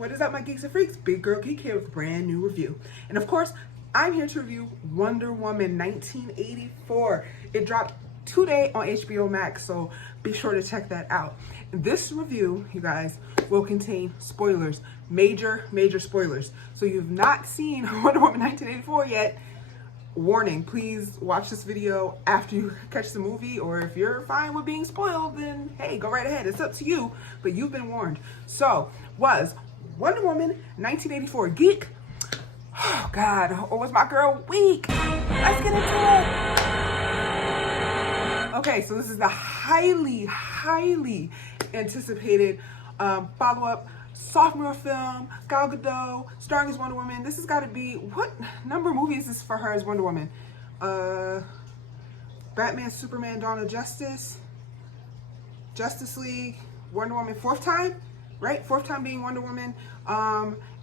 What is up, my geeks and freaks? Big Girl Geek here with a brand new review. And of course, I'm here to review Wonder Woman 1984. It dropped today on HBO Max, so be sure to check that out. This review, you guys, will contain spoilers, major spoilers. So you've not seen Wonder Woman 1984 yet, warning, please watch this video after you catch the movie, or if you're fine with being spoiled, then hey, go right ahead. It's up to you, but you've been warned. So, was Wonder Woman 1984 Geek? Oh God, or was my girl weak? Let's get into it. Okay, so this is the highly anticipated follow-up sophomore film, Gal Gadot, starring as Wonder Woman. This has got to be, what number movie is this for her as Wonder Woman? Batman, Superman, Dawn of Justice, Justice League, Wonder Woman, fourth time, right? Fourth time being Wonder Woman.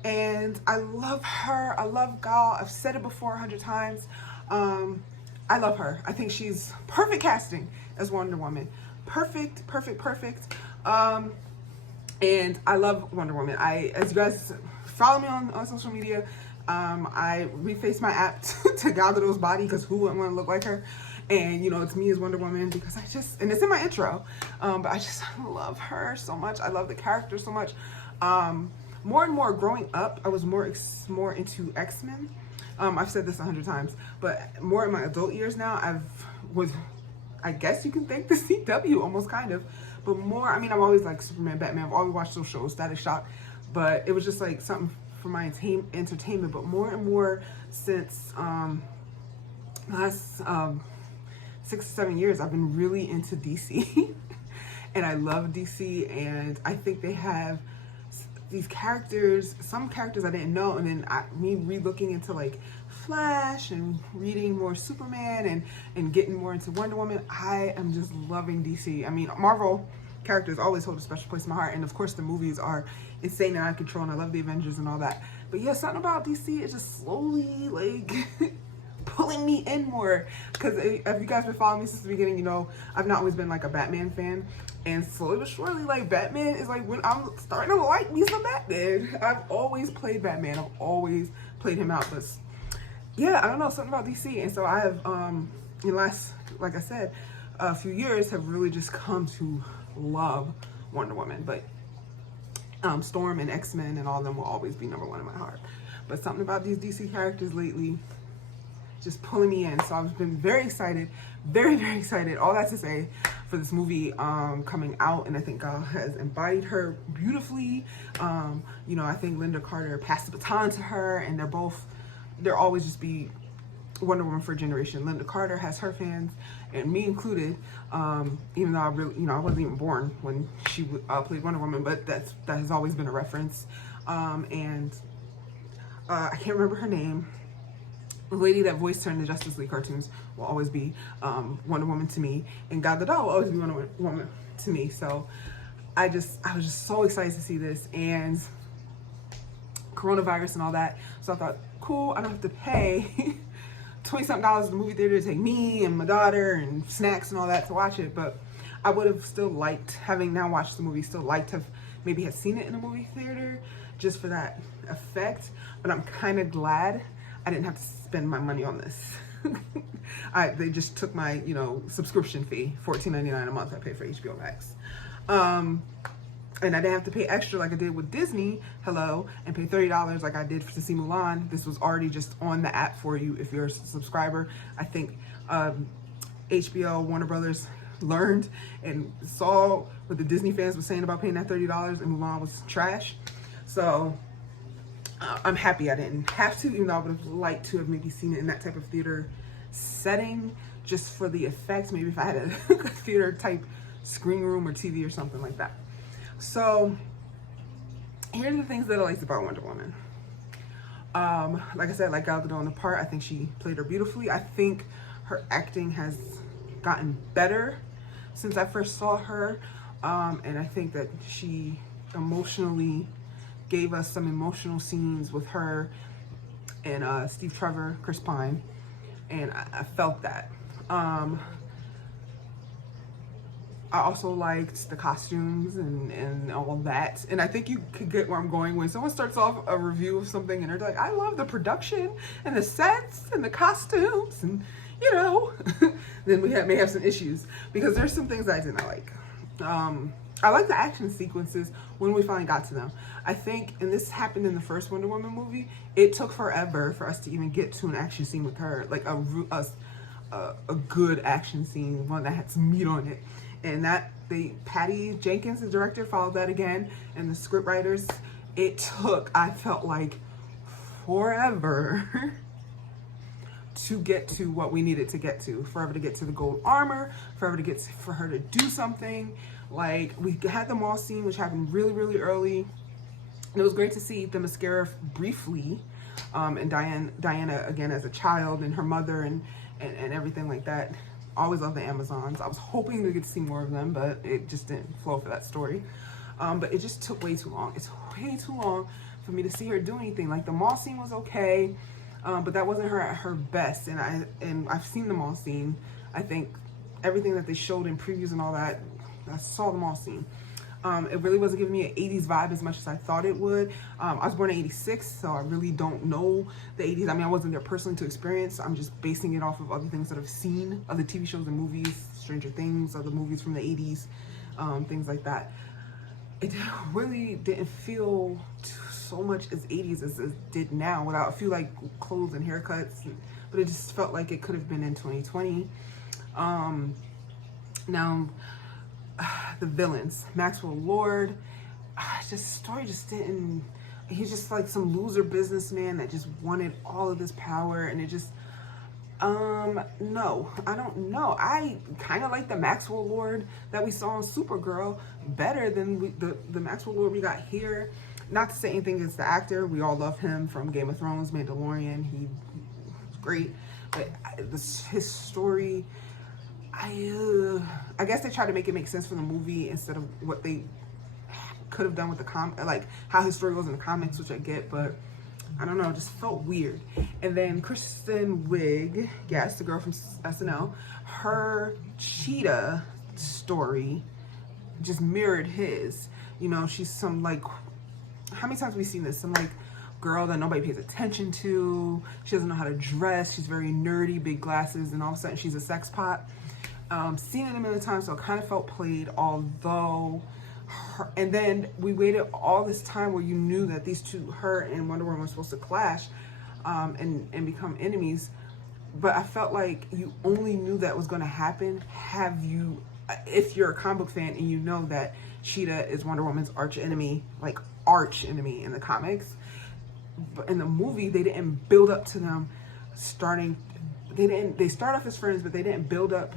And I love her. I love Gal. I've said it before 100 times. I love her. I think she's perfect casting as Wonder Woman. Perfect. And I love Wonder Woman. As you guys follow me on social media, I refaced my app to Gal Gadot's body because who wouldn't want to look like her? And you know, it's me as Wonder Woman because and it's in my intro, but I love her so much. I love the character so much. More and more growing up, I was more into X-Men. I've said this 100 times, but more in my adult years now, I guess you can thank the CW almost kind of, but more, I mean, I've always liked Superman, Batman, I've always watched those shows, Static Shock, but it was just like something for my entertainment, but more and more since last 6 or 7 years, I've been really into DC, and I love DC, and I think they have these characters, some characters I didn't know, and then me re-looking into like Flash and reading more Superman and getting more into Wonder Woman, I am just loving DC. I mean, Marvel characters always hold a special place in my heart, and of course the movies are insane and out of control, and I love the Avengers and all that. But yeah, something about DC is just slowly like pulling me in more, because if you guys been following me since the beginning, you know I've not always been like a Batman fan, and slowly but surely, like, Batman is like when I'm starting to like me some Batman. I've always played Batman, I've always played him out, but yeah, I don't know, something about DC. And so I have in the last, like I said, a few years have really just come to love Wonder Woman. But Storm and X-Men and all of them will always be number one in my heart. But something about these DC characters lately just pulling me in. So I've been very excited, very excited, all that to say, for this movie coming out, and I think Gal has embodied her beautifully. You know, I think Linda Carter passed the baton to her, and they'll always just be Wonder Woman for a generation. Linda Carter has her fans, and me included, even though I wasn't even born when she played Wonder Woman, but that has always been a reference. And I can't remember her name. The lady that voiced her in the Justice League cartoons will always be Wonder Woman to me, and Gal Gadot will always be Wonder Woman to me. So I was just so excited to see this, and coronavirus and all that. So I thought, cool, I don't have to pay $20-something at the movie theater to take me and my daughter and snacks and all that to watch it. But I would have still liked, having now watched the movie, still liked to maybe have seen it in a movie theater just for that effect. But I'm kind of glad I didn't have to spend my money on this. They just took my, subscription fee, $14.99 a month I pay for HBO Max. And I didn't have to pay extra like I did with Disney, and pay $30 like I did to see Mulan. This was already just on the app for you if you're a subscriber. I think HBO, Warner Brothers learned and saw what the Disney fans were saying about paying that $30, and Mulan was trash. So I'm happy I didn't have to, even though I would have liked to have maybe seen it in that type of theater setting, just for the effects. Maybe if I had a theater type screen room or TV or something like that. So here are the things that I liked about Wonder Woman. Like I said, like Gal Gadot in the part, I think she played her beautifully. I think her acting has gotten better since I first saw her, and I think that she emotionally gave us some emotional scenes with her and Steve Trevor, Chris Pine, and I felt that. I also liked the costumes and all that. And I think you could get where I'm going when someone starts off a review of something and they're like, I love the production and the sets and the costumes and, you know, then we may have some issues because there's some things I did not like. I like the action sequences when we finally got to them. I think, and this happened in the first Wonder Woman movie, it took forever for us to even get to an action scene with her, like a good action scene, one that had some meat on it. And that Patty Jenkins, the director, followed that again, and the script writers. It took, I felt like, forever to get to what we needed to get to. Forever to get to the gold armor, forever to get for her to do something. Like, we had the mall scene, which happened really, really early. And it was great to see the mascara briefly, and Diana again as a child, and her mother, and everything like that. Always love the Amazons. I was hoping to get to see more of them, but it just didn't flow for that story. But it just took way too long. It's way too long for me to see her do anything. Like, the mall scene was okay, but that wasn't her at her best. And I've seen the mall scene. I think everything that they showed in previews and all that, I saw the mall scene. It really wasn't giving me an 80s vibe as much as I thought it would. I was born in 86, so I really don't know the 80s. I mean, I wasn't there personally to experience. I'm just basing it off of other things that I've seen, other TV shows and movies, Stranger Things, other movies from the 80s, things like that. It really didn't feel so much as 80s as it did now, without a few like clothes and haircuts, but it just felt like it could have been in 2020. Now, the villains, Maxwell Lord, story just didn't, he's just like some loser businessman that just wanted all of this power, and it just, no, I don't know. I kind of like the Maxwell Lord that we saw in Supergirl better than the Maxwell Lord we got here. Not to say anything against the actor, we all love him from Game of Thrones, Mandalorian, he's great, but his story, I guess they tried to make it make sense for the movie instead of what they could have done with the like how his story goes in the comics, which I get, but I don't know, it just felt weird. And then Kristen Wiig, yes, the girl from SNL, her cheetah story just mirrored his. You know, she's some like, how many times have we seen this? Some like girl that nobody pays attention to. She doesn't know how to dress. She's very nerdy, big glasses, and all of a sudden she's a sex pot. Seen it a million times, so it kind of felt played, although and then we waited all this time where you knew that these two, her and Wonder Woman, were supposed to clash and become enemies, but I felt like you only knew that was going to happen if you're a comic book fan and you know that Cheetah is Wonder Woman's arch enemy, like arch enemy in the comics. But in the movie, they didn't build up to them they start off as friends, but they didn't build up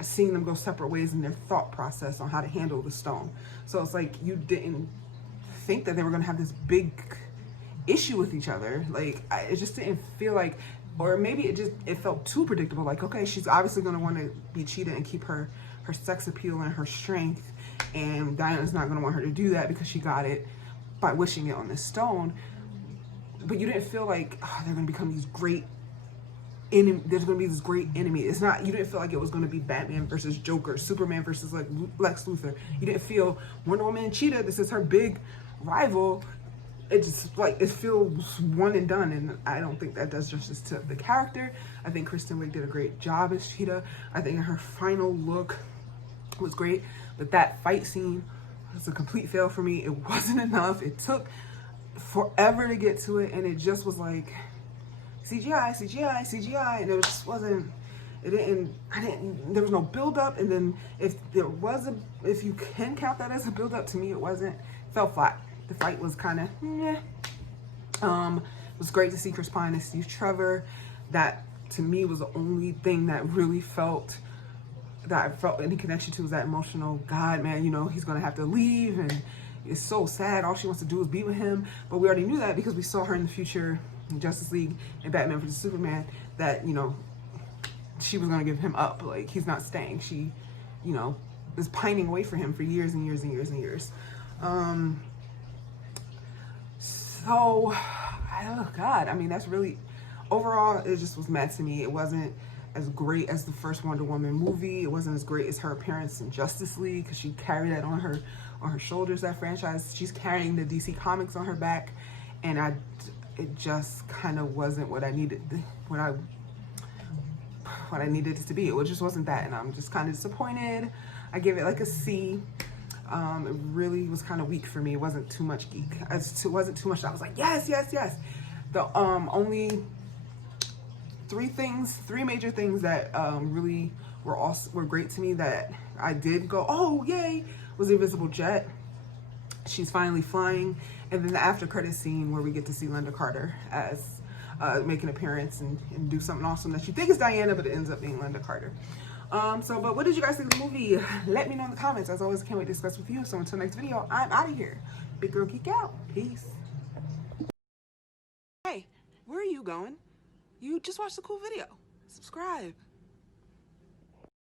seeing them go separate ways in their thought process on how to handle the stone. So it's like you didn't think that they were going to have this big issue with each other. Like, it just didn't feel like, or maybe it felt too predictable. Like, okay, she's obviously going to want to be Cheetah and keep her sex appeal and her strength, and Diana's not going to want her to do that because she got it by wishing it on this stone. But you didn't feel like, oh, they're going to become these great there's going to be this great enemy. It's not, you didn't feel like it was going to be Batman versus Joker, Superman versus like Lex Luthor. You didn't feel Wonder Woman and Cheetah, this is her big rival. It just like, it feels one and done, and I don't think that does justice to the character. I think Kristen Wiig did a great job as Cheetah. I think her final look was great, but that fight scene was a complete fail for me. It wasn't enough. It took forever to get to it, and it just was like CGI, and it just wasn't, there was no build up. And then if you can count that as a build up, to me it wasn't. It fell flat. The fight was kind of It was great to see Chris Pine and Steve Trevor. That to me was the only thing that really that I felt any connection to, was that emotional, God, man, you know, he's gonna have to leave and it's so sad, all she wants to do is be with him. But we already knew that because we saw her in the future in Justice League and Batman vs Superman, that, you know, she was gonna give him up. Like, he's not staying. She, you know, is pining away for him for years and years and years and years. So, oh God, I mean, that's really, overall, it just was mad to me. It wasn't as great as the first Wonder Woman movie. It wasn't as great as her appearance in Justice League, because she carried that on her shoulders, that franchise. She's carrying the DC Comics on her back, and it just kind of wasn't what I needed, what I needed it to be. It just wasn't that, and I'm just kind of disappointed. I give it like a C. It really was kind of weak for me. It wasn't too much geek. It wasn't too much that I was like, yes, yes, yes. The only three major things that really were great to me that I did go, oh yay, was the Invisible Jet. She's finally flying, and then the after credit scene where we get to see Linda Carter as make an appearance and do something awesome that you think is Diana, but it ends up being Linda Carter. But what did you guys think of the movie? Let me know in the comments. As always, can't wait to discuss with you. So until next video, I'm out of here. Big girl geek out. Peace. Hey, where are you going? You just watched a cool video. Subscribe.